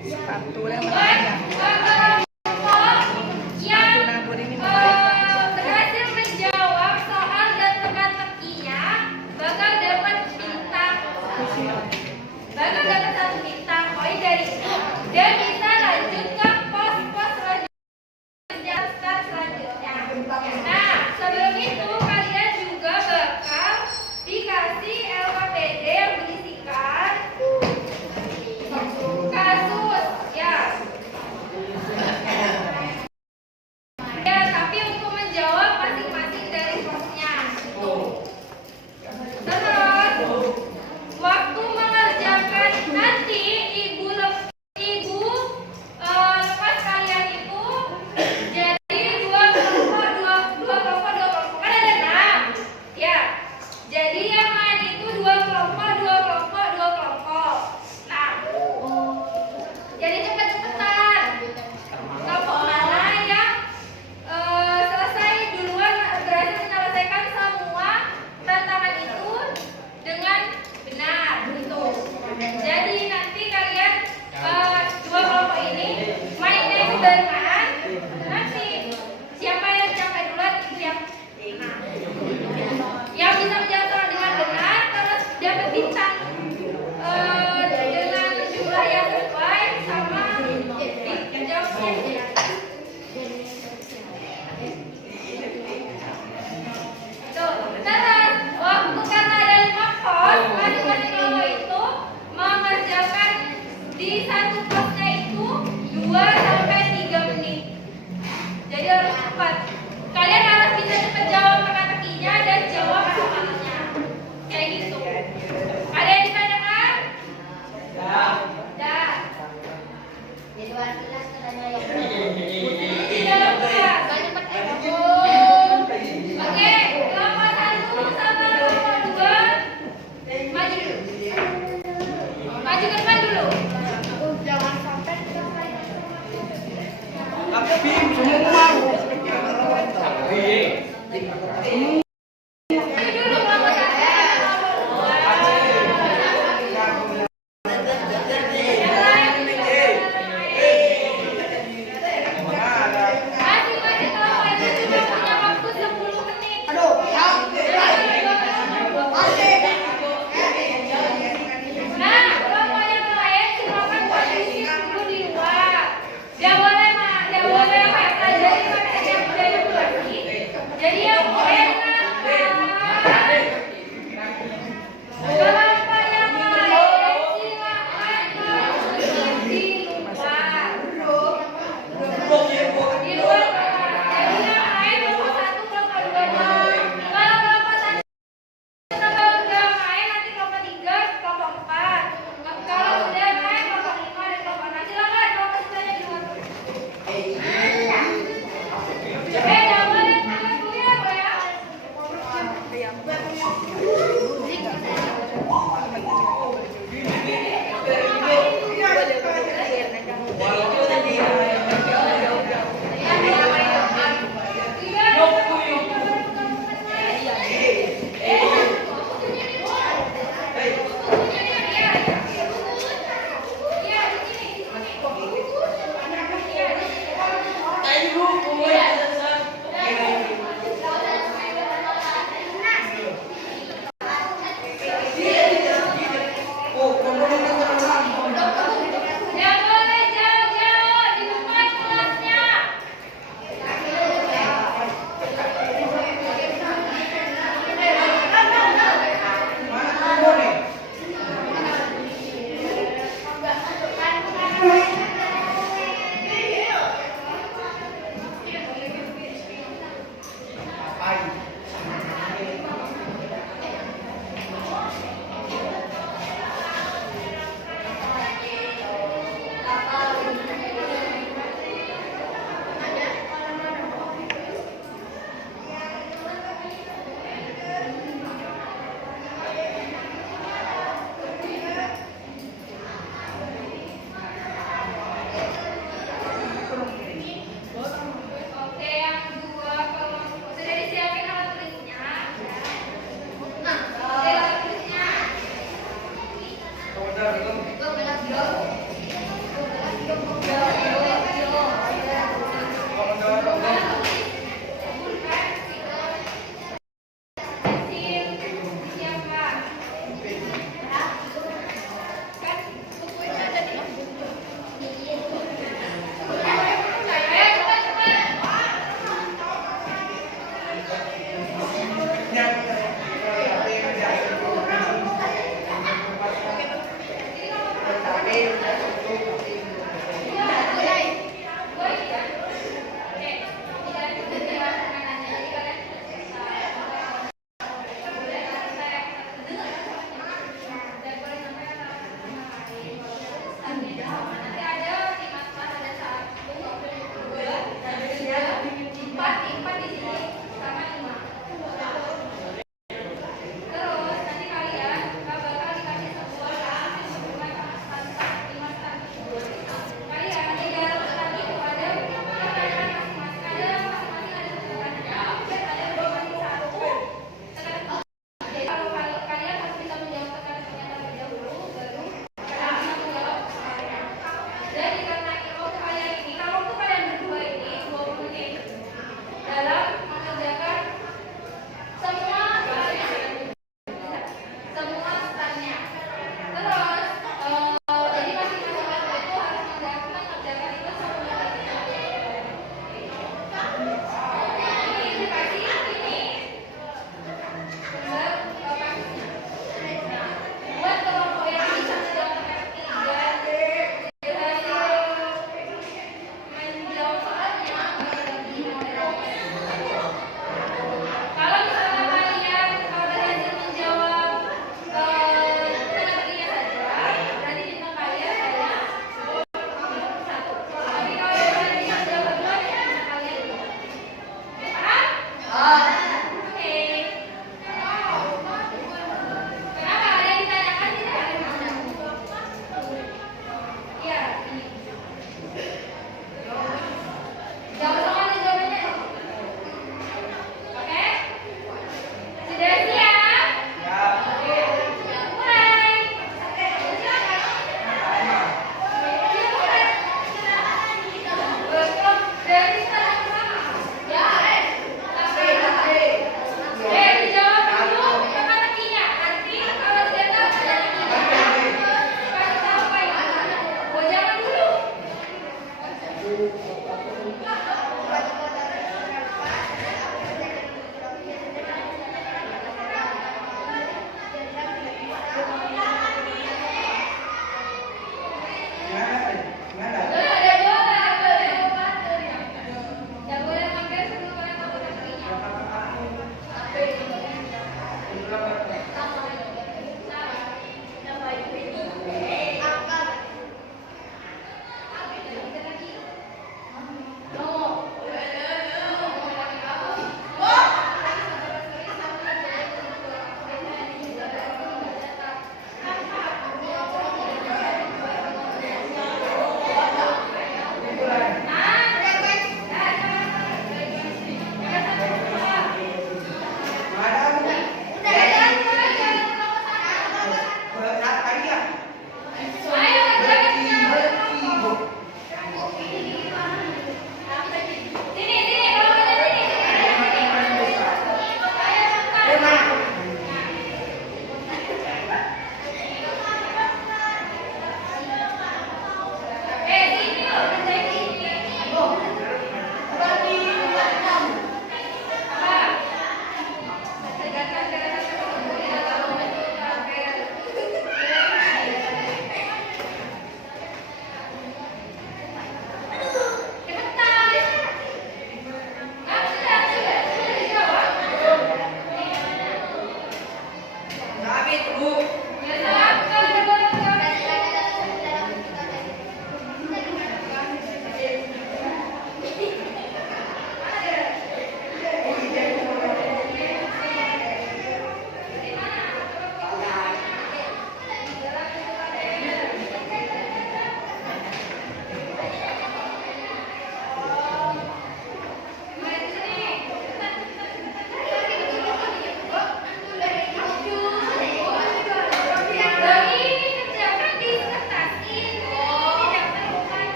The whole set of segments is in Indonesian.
sepatu yang panjang. Sepatu nabur ini berhasil menjawab soal dan teka-tekinya bakal dapat bintang. Bakal dapat 1 bintang poin dari dan bisa lanjut ke pos-pos selanjutnya. Nah, sebelum itu kalian juga bakal dikasih LKPD yang berisikan kasus ya. Ya, tapi untuk menjawab masing-masing dari posnya. Terus waktu mengerjakan nanti ibu lepas kalian itu jadi dua kelompok kan ada 6 ya. Jadi yang main itu dua kelompok. Nah, jadi cepet-cepetan. Kelompok mana yang selesai duluan berhasil menyelesaikan semua tantangan itu dengan benar gitu. Jadi nanti kalian dua kelompok ini mainnya itu barengan. Nanti siapa yang capai duluan itu yang bisa menjawab dengan benar terus dapat bintang dengan jumlah yang sesuai sama jawabnya. Tuh, terus waktu karena ada 5 pos, masing-masing kelompok itu mengerjakan di satu posnya itu 2 sampai 3 menit. Jadi harus cepat. Kalian harus bisa cepat jawab teka-tekinya dan jawab soalnya. Kayak gitu. Ada yang ditanyakan? Dah. Jadi kelas katanya yang tidak kelas. Oke, kelompok 1 sama kelompok 2 maju dulu. Maju ke depan dulu. Jangan sampai Tapi semua jadi yang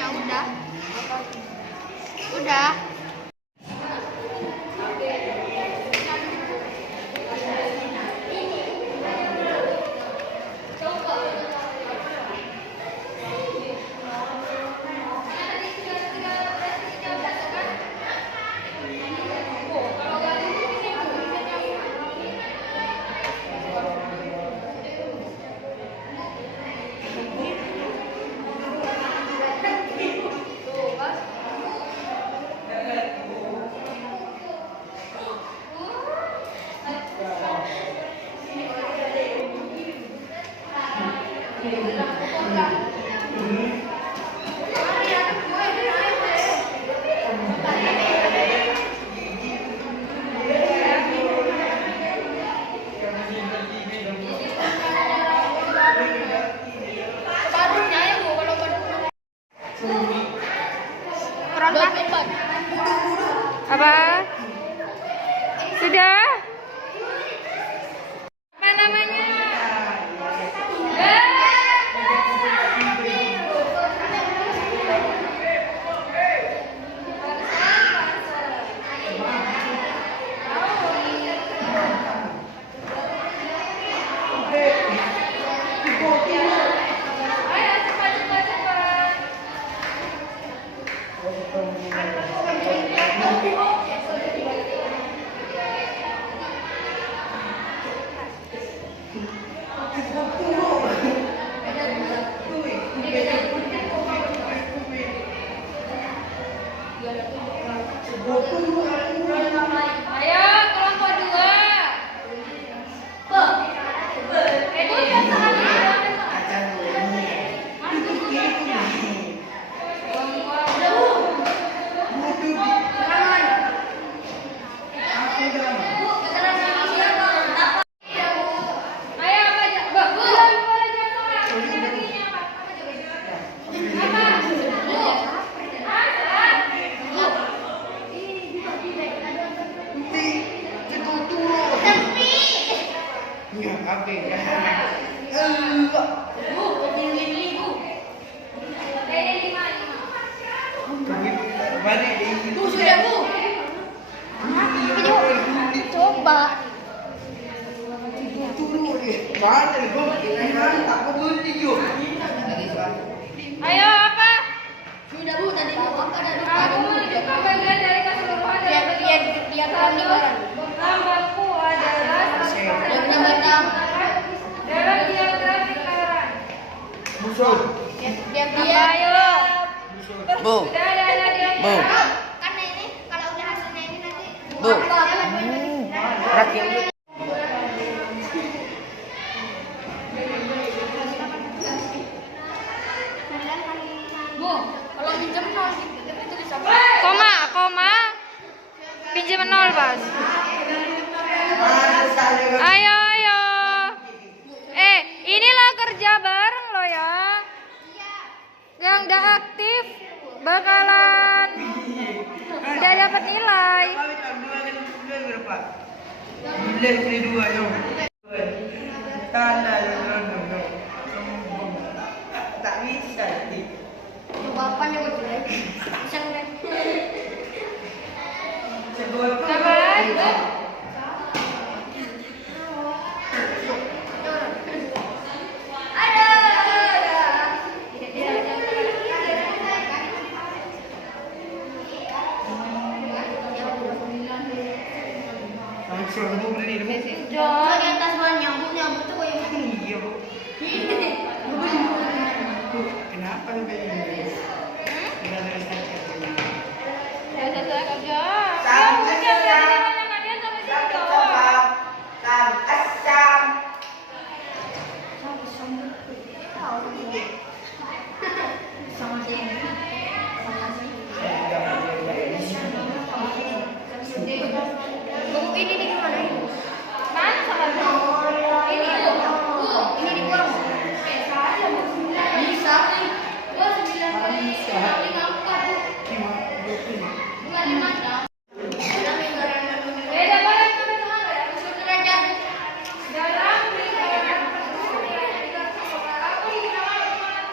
Apanya udah? Udah. Apa? Sudah? Apa namanya? Ayo cepat. Ayo kelompok 2. Ayo apa aja? Boleh Coba. Ayo apa? Sudah Bu, tadi Bu ada Aku menunjukkan bagian dari keseluruhan dari biar terang. Gambarku adalah dalam diagram lingkaran. Apa ayo? Bu. Sudah ada diagram. Bu. Karena ini kalau udah hasilnya ini nanti Bu. Berarti Bu, kalau pinjam nol itu bisa. Koma. Pinjam 0, Bos. Ayo. Ini lo kerja bareng lo ya. Yang udah aktif bakalan udah dapat nilai. Tak bisa. Bapaknya udah bisa ngeliat. Sabar. Jangan di atas bulan nyambut tuh kayak Iya, Bu. Kenapa begini? Tidak ada saja. ini di mana ini? Mana sama ini di kurang. Bisa nih. 9 kali 5 4 bukan 5 jam. Beda banget. Derajat Dalam lingkaran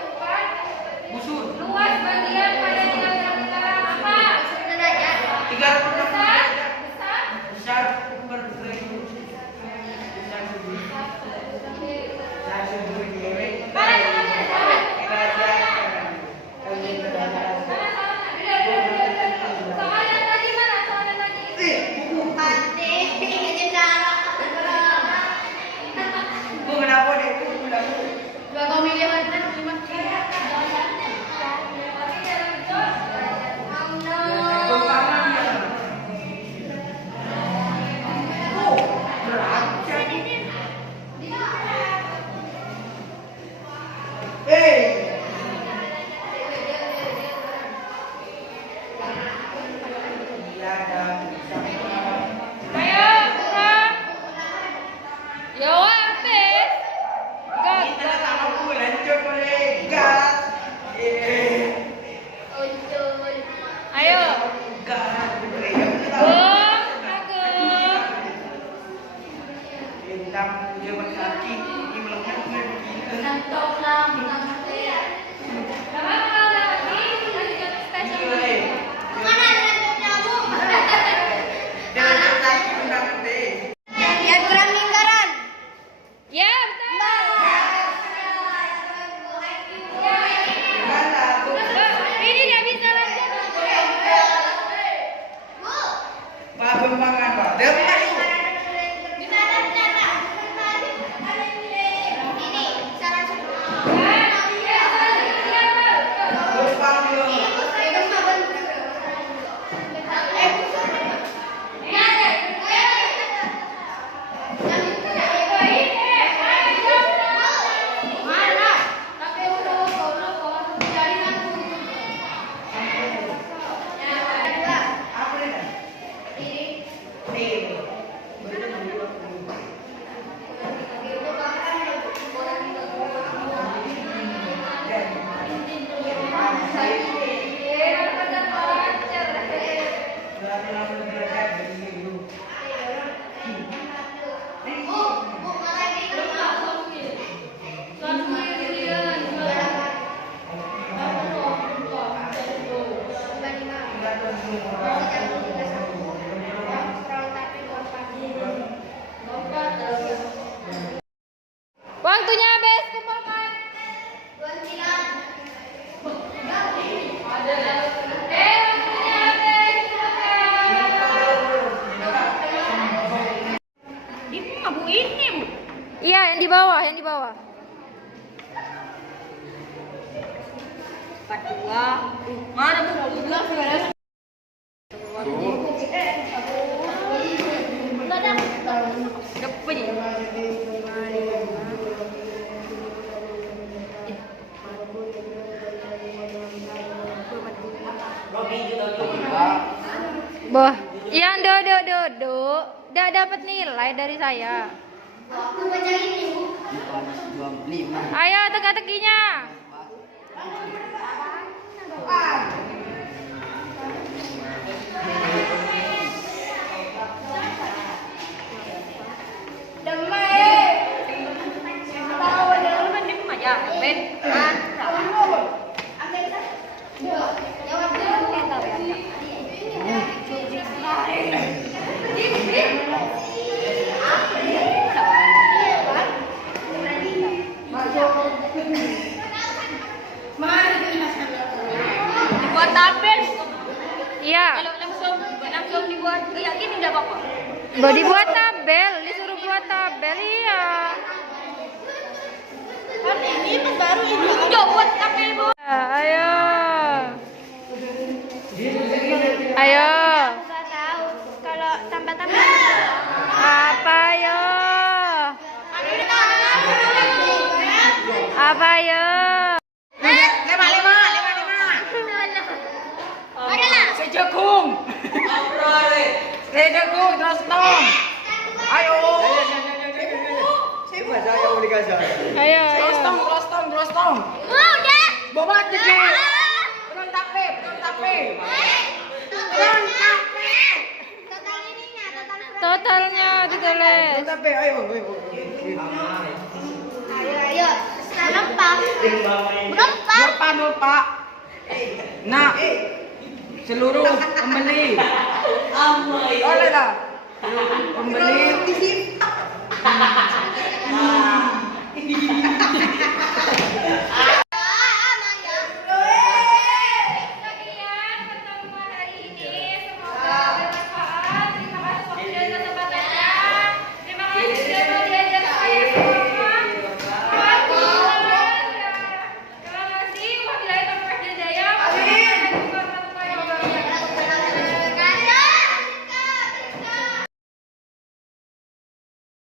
Ayo, kurang. Yo, habis. Gagal. Ayo. Bung, Ageng. Sama kalau lagi lanjut stasiun. Ya, betul. Ini nggak bisa lanjut. Waktunya habis, kumpulkan. Waktunya habis, kumpulkan. Ibu Bu ini, Bu. Iya, yang di bawah, yang di bawah. Mana Bu? Boh, yang do, udah dapat nilai dari saya. Ayo teka-tekinya. Dibuat tabel. Iya. Kalau langsung dibuat kayak gini enggak apa-apa. Mau dibuat tabel, disuruh buat tabel, iya. Kan ini tuh baru ini. Coba buat tabel, Bu. Ayo. Ayo. Nggak tahu kalau tambah-tambah. Apa yo? Apa yo? Sejagung, terus tom. Ayo. Ayo. Terus tom. Udah. Bawa tiket. Turun tape. Total ininya, total Totalnya ditulis. Turun tape, ayo. Ayo. Berapa? Berapa? Lupa. Nah, seluruh pembeli. Oleh dah. Pembeli.